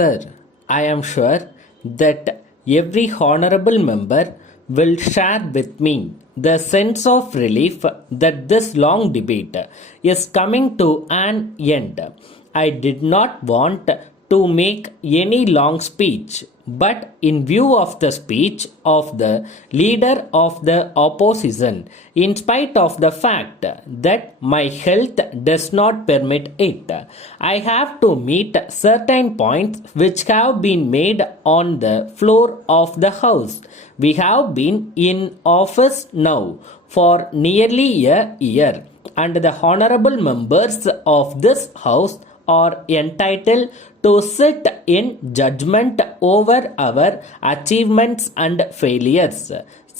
Sir, I am sure that every honorable member will share with me the sense of relief that this long debate is coming to an end. I did not want to make any long speech, but in view of the speech of the leader of the opposition, in spite of the fact that my health does not permit it, I have to meet certain points which have been made on the floor of the House. We have been in office now for nearly a year, and the honorable members of this House are entitled to sit in judgment over our achievements and failures.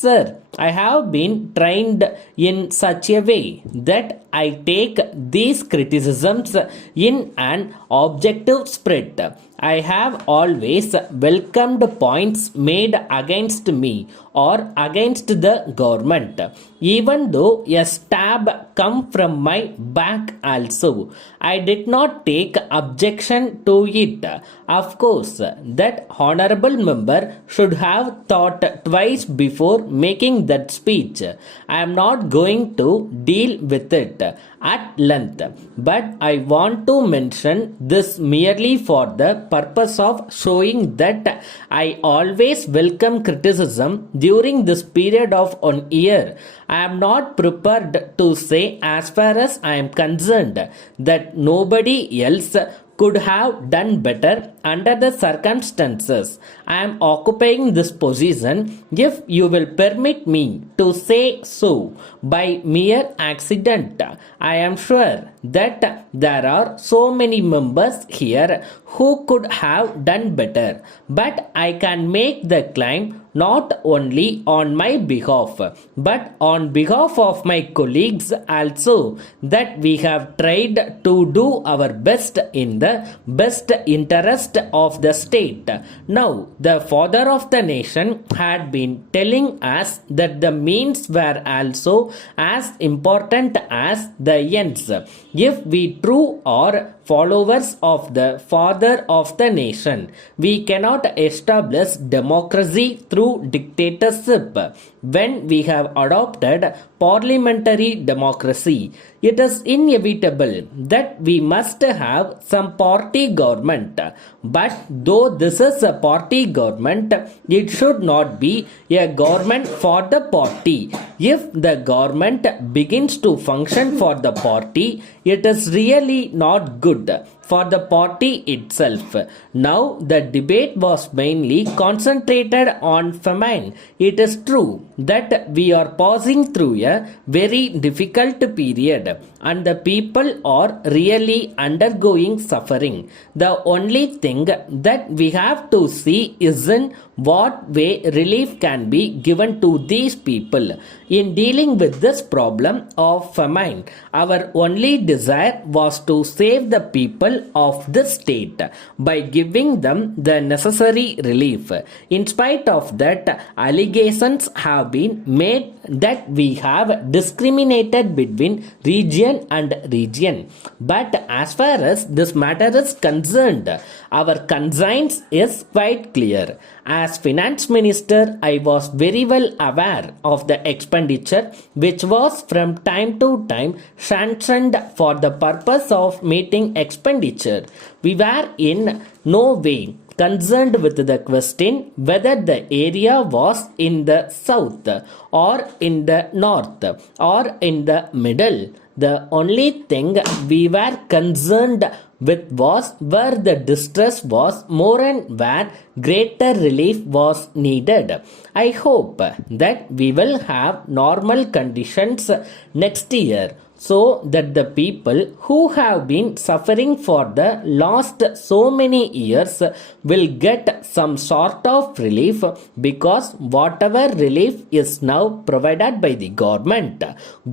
Sir, I have been trained in such a way that I take these criticisms in an objective spirit. I have always welcomed points made against me or against the government, even though a stab come from my back also. I did not take objection to it. Of course, that honorable member should have thought twice before making that speech. I am not going to deal with it at length, but I want to mention this merely for the purpose of showing that I always welcome criticism during this period of 1 year. I am not prepared to say, as far as I am concerned, that nobody else could have done better under the circumstances. I am occupying this position, if you will permit me to say so, by mere accident. I am sure that there are so many members here who could have done better, but I can make the claim not only on my behalf, but on behalf of my colleagues also, that we have tried to do our best in the best interest of the state. Now, the father of the nation had been telling us that the means were also as important as the ends. If we true are followers of the father of the nation, we cannot establish democracy through dictatorship. When we have adopted parliamentary democracy, it is inevitable that we must have some party government. But though this is a party government, it should not be a government for the party. If the government begins to function for the party, it is really not good for the party itself. Now, the debate was mainly concentrated on famine. It is true that we are passing through a very difficult period and the people are really undergoing suffering. The only thing that we have to see is in what way relief can be given to these people. In dealing with this problem of famine, our only desire was to save the people of this state by giving them the necessary relief. In spite of that, allegations have been made that we have discriminated between region and region. But as far as this matter is concerned, our conscience is quite clear. As finance minister, I was very well aware of the expenditure which was from time to time sanctioned for the purpose of meeting expenditure. We were in no way concerned with the question whether the area was in the south or in the north or in the middle. The only thing we were concerned with was where the distress was more and where greater relief was needed. I hope that we will have normal conditions next year, so that the people who have been suffering for the last so many years will get some sort of relief, because whatever relief is now provided by the government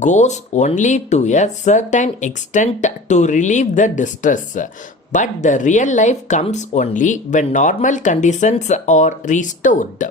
goes only to a certain extent to relieve the distress. But the real life comes only when normal conditions are restored.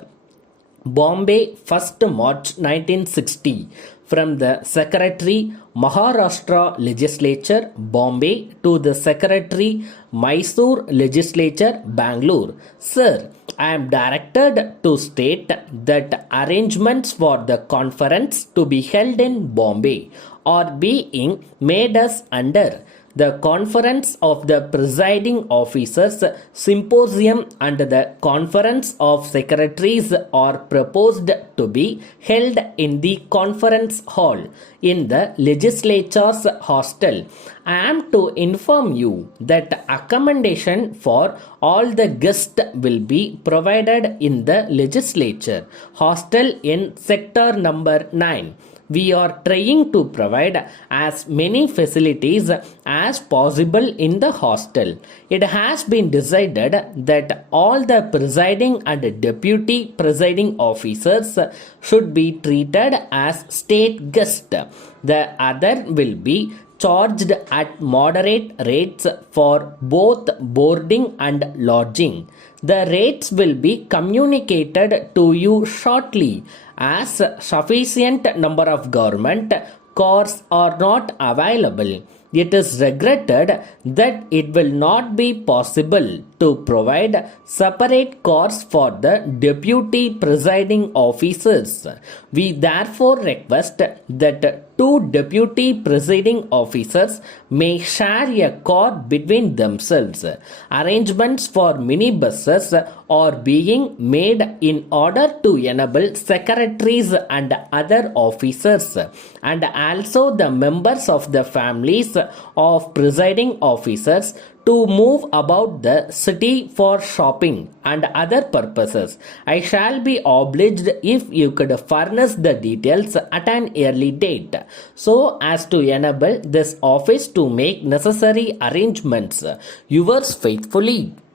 Bombay, 1st March 1960. from the Secretary Maharashtra Legislature Bombay to the Secretary Mysore Legislature Bangalore. Sir, I am directed to state that arrangements for the conference to be held in Bombay are being made as under the Conference of the Presiding Officers Symposium and the Conference of Secretaries are proposed to be held in the Conference Hall in the Legislature's hostel. I am to inform you that accommodation for all the guests will be provided in the Legislature hostel in Sector number 9. We are trying to provide as many facilities as possible in the hostel. It has been decided that all the presiding and deputy presiding officers should be treated as state guests. The other will be charged at moderate rates for both boarding and lodging. The rates will be communicated to you shortly as sufficient number of government cars are not available. It is regretted that it will not be possible to provide separate cars for the deputy presiding officers. We therefore request that two deputy presiding officers may share a car between themselves. Arrangements for minibuses are being made in order to enable secretaries and other officers and also the members of the families of presiding officers to move about the city for shopping and other purposes. I shall be obliged if you could furnish the details at an early date so as to enable this office to make necessary arrangements. Yours faithfully,